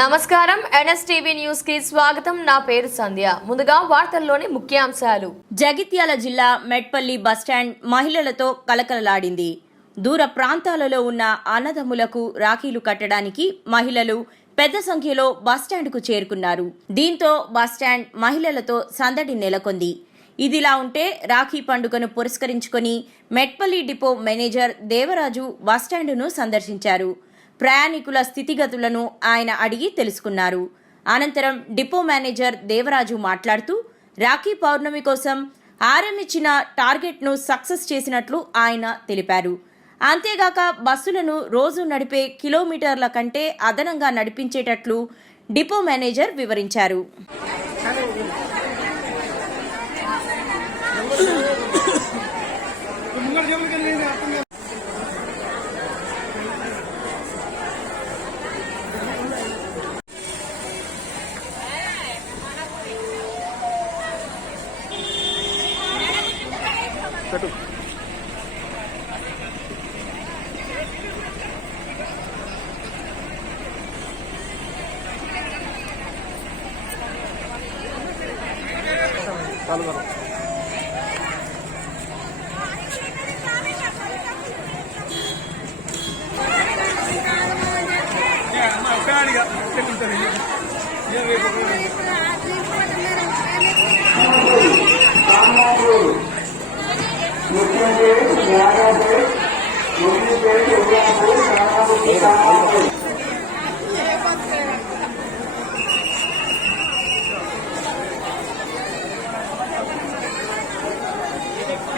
నమస్కారం NSTV news కి స్వాగతం. నా పేరు సంధ్య. ముందుగా వార్తల్లోని ముఖ్యాంశాలు. జగిత్యాల జిల్లా మెట్పల్లి బస్టాండ్ మహిళలతో కలకలలాడింది. దూర ప్రాంతాలలో ఉన్న అన్నదమ్ములకు రాఖీలు కట్టడానికి మహిళలు పెద్ద సంఖ్యలో బస్టాండ్కు చేరుకున్నారు. దీంతో బస్టాండ్ మహిళలతో సందడి నెలకొంది. ఇదిలా ఉంటే రాఖీ పండుగను పురస్కరించుకొని మెట్పల్లి డిపో మేనేజర్ దేవరాజు బస్టాండును సందర్శించారు. ప్రయాణికుల స్థితిగతులను ఆయన అడిగి తెలుసుకున్నారు. అనంతరం డిపో మేనేజర్ దేవరాజు మాట్లాడుతూ రాఖీ పౌర్ణమి కోసం ఆర్ఎం ఇచ్చిన టార్గెట్ను సక్సెస్ చేసినట్లు ఆయన తెలిపారు. అంతేగాక బస్సులను రోజు నడిపే కిలోమీటర్ల కంటే అదనంగా నడిపించేటట్లు డిపో మేనేజర్ వివరించారు.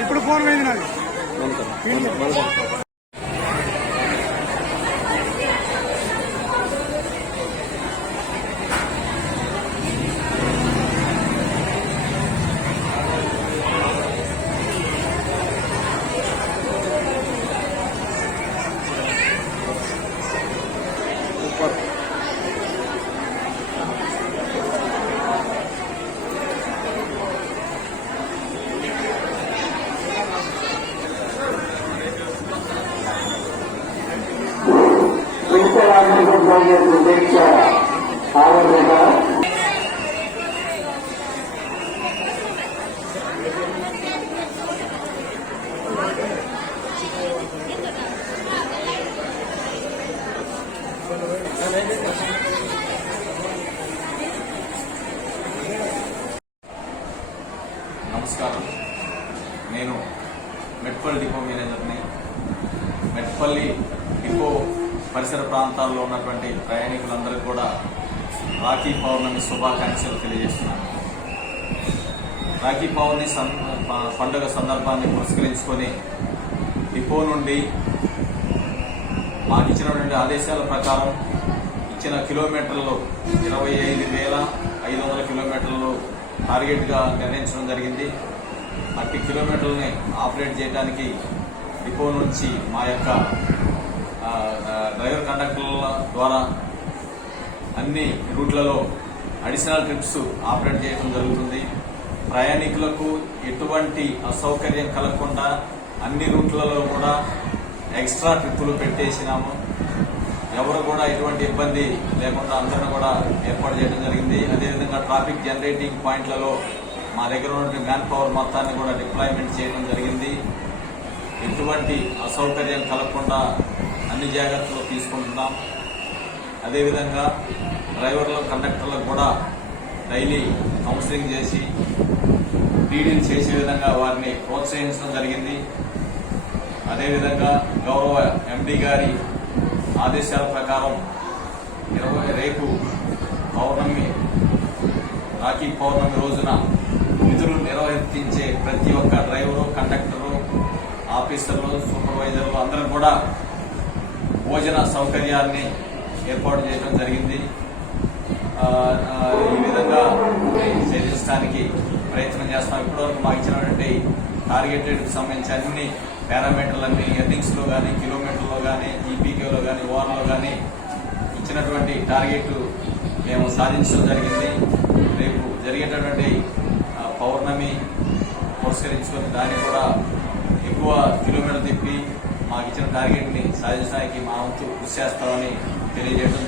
ఇప్పుడు ఫోన్ పోయింది నాది. నమస్కారం. నేను మెట్పల్లి డిపో మేనేజర్ని. మెట్పల్లి డిపో పరిసర ప్రాంతాల్లో ఉన్నటువంటి ప్రయాణికులందరికీ కూడా రాఖీ పౌర్ణమి శుభాకాంక్షలు తెలియజేస్తున్నాను. రాఖీ పౌర్ణమి పండుగ సందర్భాన్ని పురస్కరించుకొని డిపో నుండి మాకు ఇచ్చినటువంటి ఆదేశాల ప్రకారం ఇచ్చిన కిలోమీటర్లు 25,500 కిలోమీటర్లు టార్గెట్గా నిర్ణయించడం జరిగింది. అట్టి కిలోమీటర్లని ఆపరేట్ చేయడానికి డిపో నుంచి మా యొక్క డ్రైవర్ కండక్టర్ల ద్వారా అన్ని రూట్లలో అడిషనల్ ట్రిప్స్ ఆపరేట్ చేయడం జరుగుతుంది. ప్రయాణికులకు ఎటువంటి అసౌకర్యం కలగకుండా అన్ని రూట్లలో కూడా ఎక్స్ట్రా ట్రిప్పులు పెట్టేసినాము. ఎవరు కూడా ఎటువంటి ఇబ్బంది లేకుండా అందరిని కూడా ఏర్పాటు చేయడం జరిగింది. అదేవిధంగా ట్రాఫిక్ జనరేటింగ్ పాయింట్లలో మా దగ్గర ఉన్నటువంటి మ్యాన్ పవర్ మొత్తాన్ని కూడా డిప్లాయ్మెంట్ చేయడం జరిగింది. ఎటువంటి అసౌకర్యం కలగకుండా అన్ని జాగ్రత్తలు తీసుకుంటున్నాం. అదేవిధంగా డ్రైవర్లు కండక్టర్లకు కూడా డైలీ కౌన్సిలింగ్ చేసి డీడీలు చేసే విధంగా వారిని ప్రోత్సహించడం జరిగింది. అదేవిధంగా గౌరవ ఎండీ గారి ఆదేశాల ప్రకారం రేపు పౌర్ణమి రాఖీ పౌర్ణమి రోజున విధులు నిర్వర్తించే ప్రతి ఒక్క డ్రైవరు, కండక్టరు, ఆఫీసర్లు, సూపర్వైజర్లు అందరూ కూడా భోజన సౌకర్యాన్ని ఏర్పాటు చేయడం జరిగింది. ఈ విధంగా చేయించడానికి ప్రయత్నం చేస్తాం. ఇప్పటివరకు మాకు ఇచ్చినటువంటి టార్గెటెడ్కి సంబంధించి అన్ని పారామీటర్లన్నీ ఎర్నింగ్స్లో కానీ, కిలోమీటర్లో కానీ, ఈపీకేలో కానీ, ఓఆర్లో కానీ ఇచ్చినటువంటి టార్గెట్ మేము సాధించడం జరిగింది. రేపు జరిగేటటువంటి పౌర్ణమి పురస్కరించుకొని దాన్ని కూడా ఎక్కువ కిలోమీటర్లు తిప్పి మాకు ఇచ్చిన టార్గెట్ని సాధించడానికి మా వంతు కృషి చేస్తామని తెలియజేయడం